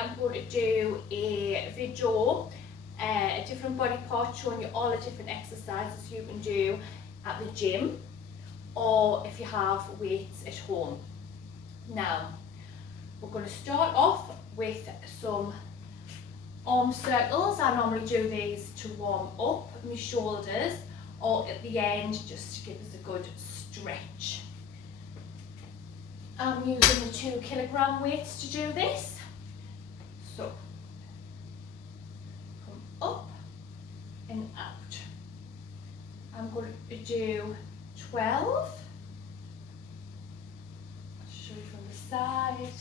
I'm going to do a video, a different body part, showing you all the different exercises you can do at the gym, or if you have weights at home. Now, we're going to start off with some arm circles. I normally do these to warm up my shoulders, or at the end just to give us a good stretch. I'm using the 2 kilogram weights to do this. So, come up and out. I'm going to do 12. I'll show you from the side.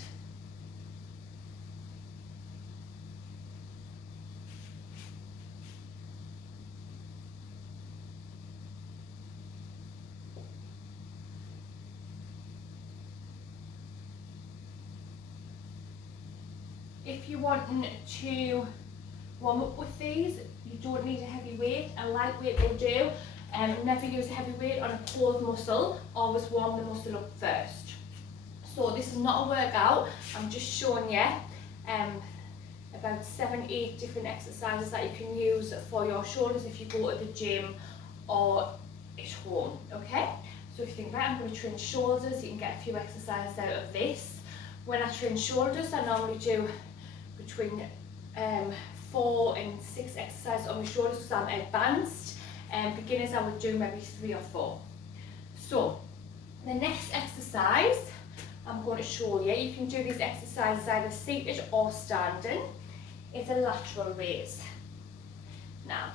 If you're wanting to warm up with these, you don't need a heavy weight. A light weight will do. Never use a heavy weight on a cold muscle. Always warm the muscle up first. So this is not a workout. I'm just showing you about 7-8 different exercises that you can use for your shoulders if you go to the gym or at home. Okay? So if you think, right, I'm going to train shoulders, you can get a few exercises out of this. When I train shoulders, I normally do between 4 and 6 exercises on my shoulders because I'm advanced. Beginners, I would do maybe 3 or 4. So, the next exercise I'm going to show you, you can do these exercises either seated or standing. It's a lateral raise. Now,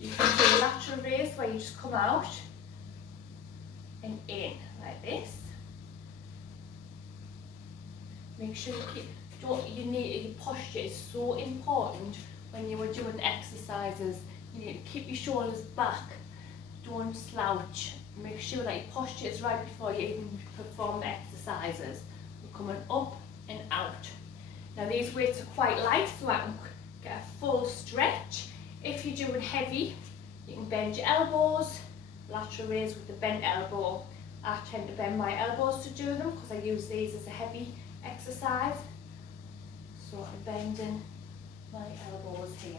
you can do a lateral raise where you just come out and in like this. Make sure you keep, your posture is so important when you are doing exercises. You need to keep your shoulders back, don't slouch. Make sure that your posture is right before you even perform the exercises. We're coming up and out. Now these weights are quite light, so I can get a full stretch. If you're doing heavy, you can bend your elbows, lateral raise with the bent elbow. I tend to bend my elbows to do them because I use these as a heavy exercise. So I'm bending my elbows here.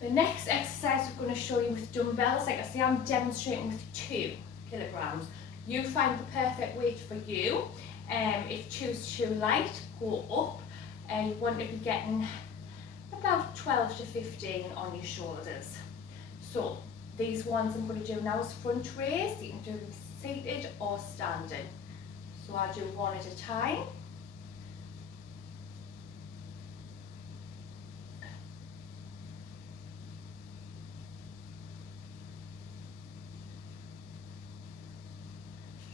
The next exercise we're going to show you with dumbbells, like I say, I'm demonstrating with 2 kilograms. You find the perfect weight for you. If 2 is too light, go up. You want to be getting about 12 to 15 on your shoulders. So these ones I'm going to do now is front raise. You can do them seated or standing. So I do one at a time.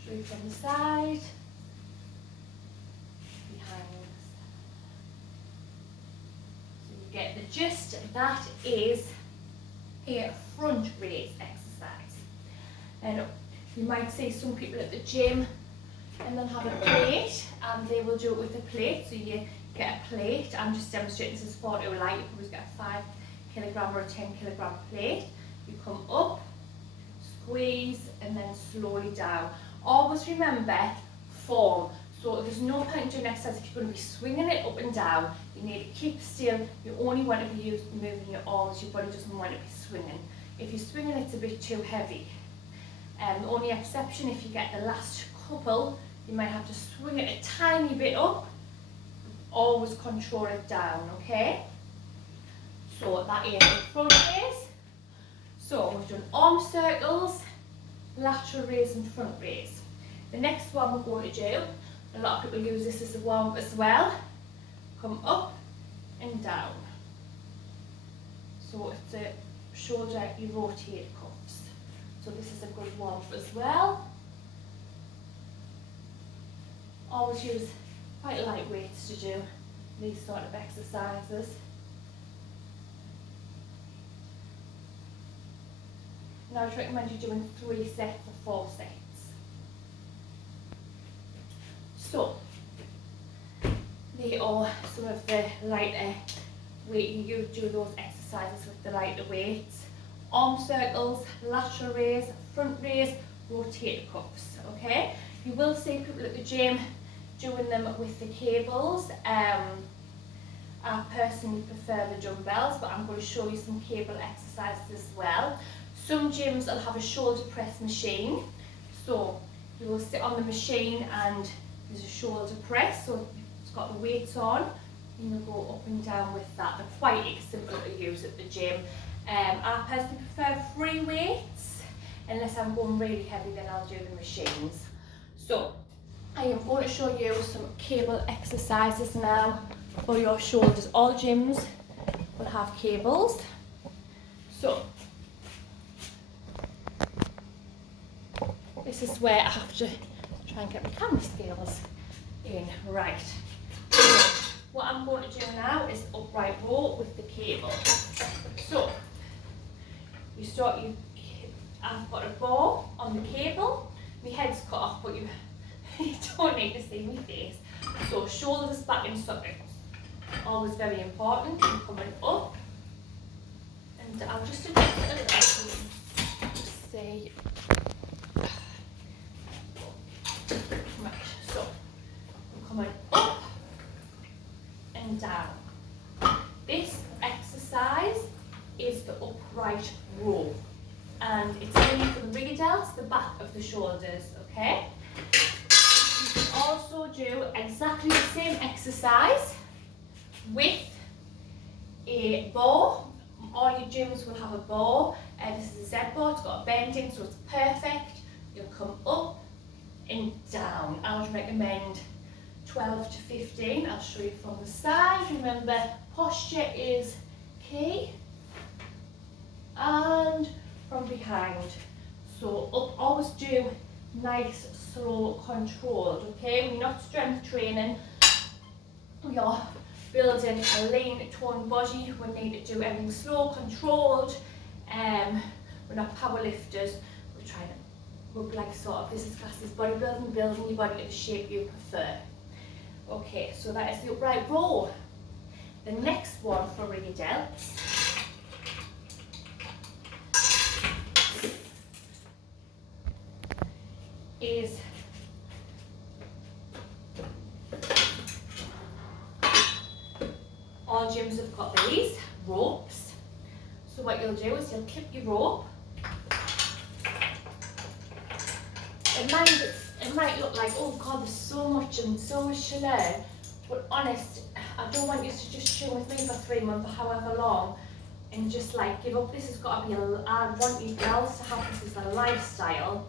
Show you from the side, behind. So you get the gist. That is a front raise exercise. And you might see some people at the gym and they'll have a plate and they will do it with a plate. So you get a plate. I'm just demonstrating this is far too light. You can always get a 5 kilogram or a 10 kilogram plate. You come up, squeeze, and then slowly down. Always remember form. So there's no point doing exercise if you're going to be swinging it up and down. You need to keep still. You only want to be moving your arms. Your body doesn't want to be swinging. If you're swinging, it's a bit too heavy. The only exception, if you get the last couple, you might have to swing it a tiny bit up. Always control it down, okay? So that is the front raise. So we've done arm circles, lateral raise and front raise. The next one we're going to do, a lot of people use this as a warm-up as well. Come up and down. So it's a shoulder, you rotate cuffs. So this is a good warm-up as well. Always use quite light weights to do these sort of exercises. Now I would recommend you doing 3 sets or 4 sets. So, they are some of the lighter weight. You do those exercises with the lighter weights. Arm circles, lateral raise, front raise, rotator cuffs, okay? You will see people at the gym doing them with the cables. I personally prefer the dumbbells, but I'm going to show you some cable exercises as well. Some gyms will have a shoulder press machine, so you will sit on the machine and there's a shoulder press, so it's got the weights on, and you'll go up and down with that. They're quite simple to use at the gym. I personally prefer free weights. Unless I'm going really heavy, then I'll do the machines. So I am going to show you some cable exercises now for your shoulders. All gyms will have cables. So this is where I have to try and get my camera skills in. Right. So what I'm going to do now is upright row with the cable. So you start, I've got a ball on the cable. My head's cut off, but you don't need to see my face. So shoulders back in sockets. Always very important. I'm coming up. And I'll just adjust it a little so you can see. Right, so I'm coming up and down. This exercise is the upright row. And it's only for the rigor delts, the back of the shoulders, okay? You can also do exactly the same exercise with a bar. All your gyms will have a bar. This is a Z bar, it's got a bending, so it's perfect. You'll come up and down. I would recommend 12 to 15. I'll show you from the side. Remember, posture is key. And from behind. So up, always do nice, slow, controlled, okay? We're not strength training, we are building a lean, toned body. We need to do everything slow, controlled. We're not power lifters, we're trying to look like sort of, this is classed as bodybuilding, building your body to the shape you prefer. Okay, so that is the upright row. The next one for rigor delts is all gyms have got these ropes. So what you'll do is you'll clip your rope. It might look like, oh God, there's so much and so much to learn, but honest, I don't want you to just train with me for 3 months or however long and just like give up. This has got to be I want you girls to have this as a lifestyle.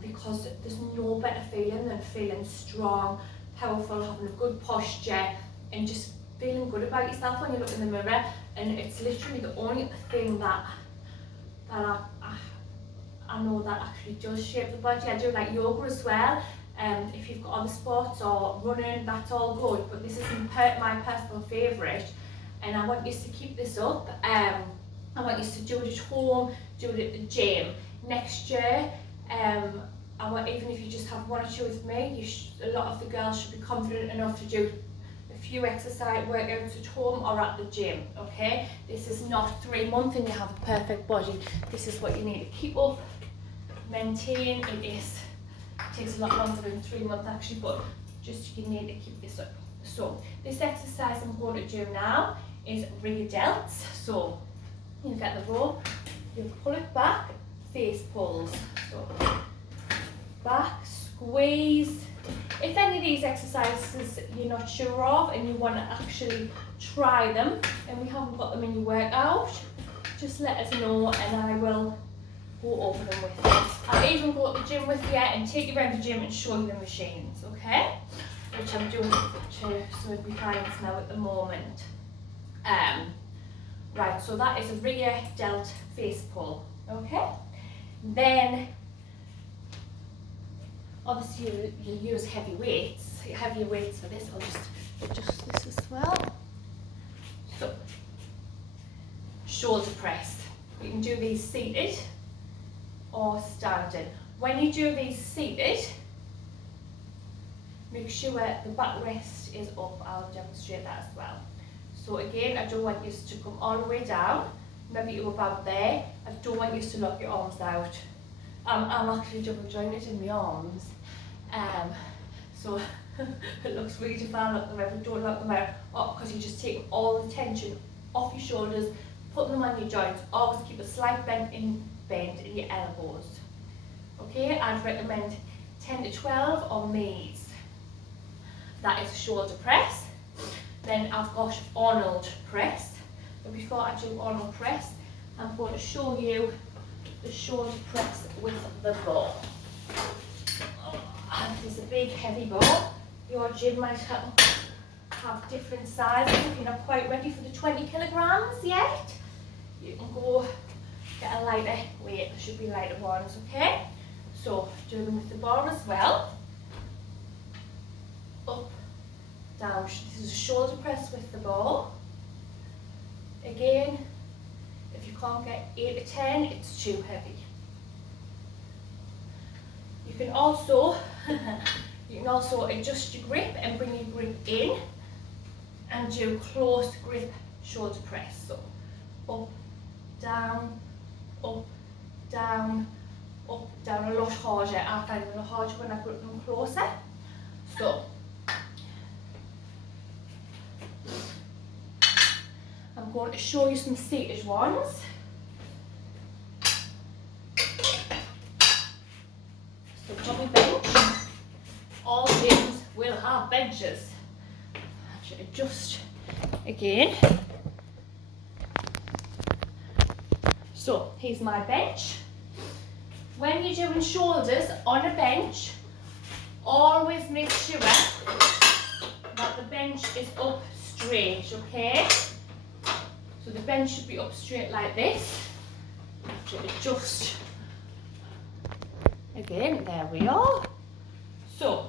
Because there's no better feeling than feeling strong, powerful, having a good posture and just feeling good about yourself when you look in the mirror. And it's literally the only thing that I know that actually does shape the body. I do like yoga as well. If you've got other sports or running, that's all good, but this is my personal favourite, and I want you to keep this up. I want you to do it at home, do it at the gym. Next year, I want, even if you just have 1 or 2 with me, a lot of the girls should be confident enough to do a few exercise workouts at home or at the gym, okay? This is not 3 months and you have a perfect body. This is what you need to keep up, maintain. It takes a lot longer than 3 months actually, but just you need to keep this up. So this exercise I'm going to do now is rigor delts. So you get the rope, you pull it back, face pulls. So back, squeeze. If any of these exercises you're not sure of and you want to actually try them and we haven't got them in your workout, just let us know and I will go over them with you. I'll even go to the gym with you and take you around the gym and show you the machines, okay? Which I'm doing to some of my clients now at the moment. Right, so that is a rigor delt face pull, okay? Then, obviously you'll use heavier weights for this. I'll just adjust this as well. So, shoulder press. You can do these seated or standing. When you do these seated, make sure the backrest is up. I'll demonstrate that as well. So again, I don't want you to come all the way down, maybe to about there. I don't want you to lock your arms out. I'm actually double jointed in my arms, so it looks weird if I lock them out, but don't lock them out, because you just take all the tension off your shoulders, put them on your joints. Always keep a slight bend in your elbows. Okay, I'd recommend 10 to 12 on these. That is a shoulder press. Then I've got Arnold press. But before I do Arnold press, I'm going to show you the shoulder press with the bar. And it's a big heavy bar. Your gym might have different sizes. If you're not quite ready for the 20 kilograms yet, you can go get a lighter weight. There should be lighter ones, okay? So do them with the bar as well. Up, down. This is a shoulder press with the bar. Again, if you can't get 8 to 10, it's too heavy. You can also adjust your grip and bring your grip in and do close grip shoulder press. So up, down, up, down, up, down. A lot harder. I find it a lot harder when I grip them closer. So I'm going to show you some seated ones. So tummy bench. All gyms will have benches. I should adjust again. So here's my bench. When you're doing shoulders on a bench, always make sure that the bench is up straight, okay? So the bench should be up straight like this. I have to adjust again. There we are. So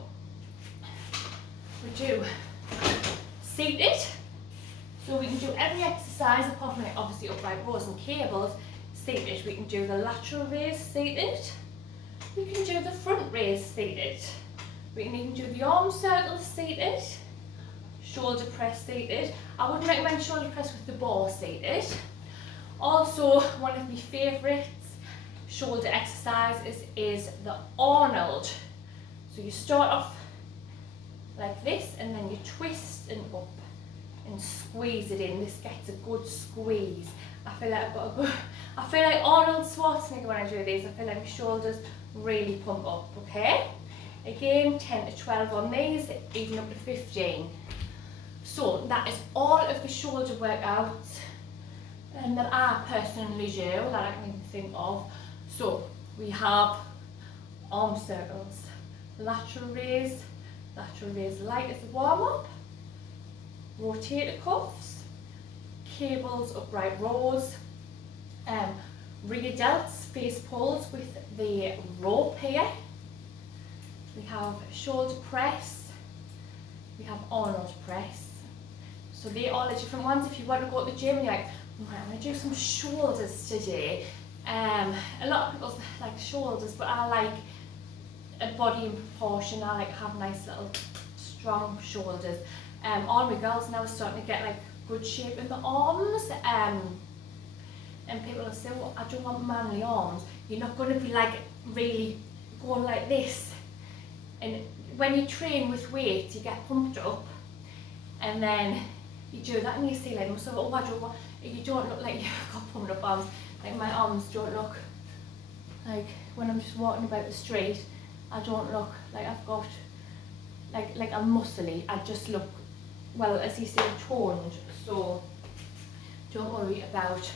we do seated. So we can do every exercise apart from obviously upright rows and cables. Seated. We can do the lateral raise seated. We can do the front raise seated. We can even do the arm circles seated. Shoulder press seated. I wouldn't recommend shoulder press with the bar seated. Also, one of my favourites shoulder exercises is the Arnold. So you start off like this and then you twist and up and squeeze it in. This gets a good squeeze. I feel like Arnold Schwarzenegger when I do these. I feel like my shoulders really pump up, okay? Again, 10 to 12 on these, even up to 15. So that is all of the shoulder workouts that I personally do, that I can even think of. So we have arm circles, lateral raise light as a warm-up, rotator cuffs, cables, upright rows, rear delts, face pulls with the rope here. We have shoulder press, we have Arnold press. So they all are different ones. If you want to go to the gym and you're like, right, I'm going to do some shoulders today. A lot of people like shoulders, but I like a body in proportion. I like to have nice little strong shoulders. All my girls now are starting to get like good shape in the arms. And people will say, well, I don't want manly arms. You're not going to be like really going like this. And when you train with weight, you get pumped up, and then you do that and you see like, so, oh, I don't want, you don't look like you've got pumped up arms. Like my arms don't look like, when I'm just walking about the street, I don't look like I've got, like I'm muscly. I just look, well, as you say, toned. So don't worry about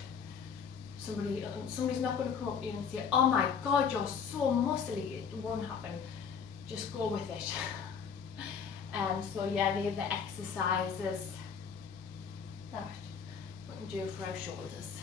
somebody's not going to come up to you and say, oh my God, you're so muscly. It won't happen. Just go with it. So yeah, they're the exercises that we can do for our shoulders.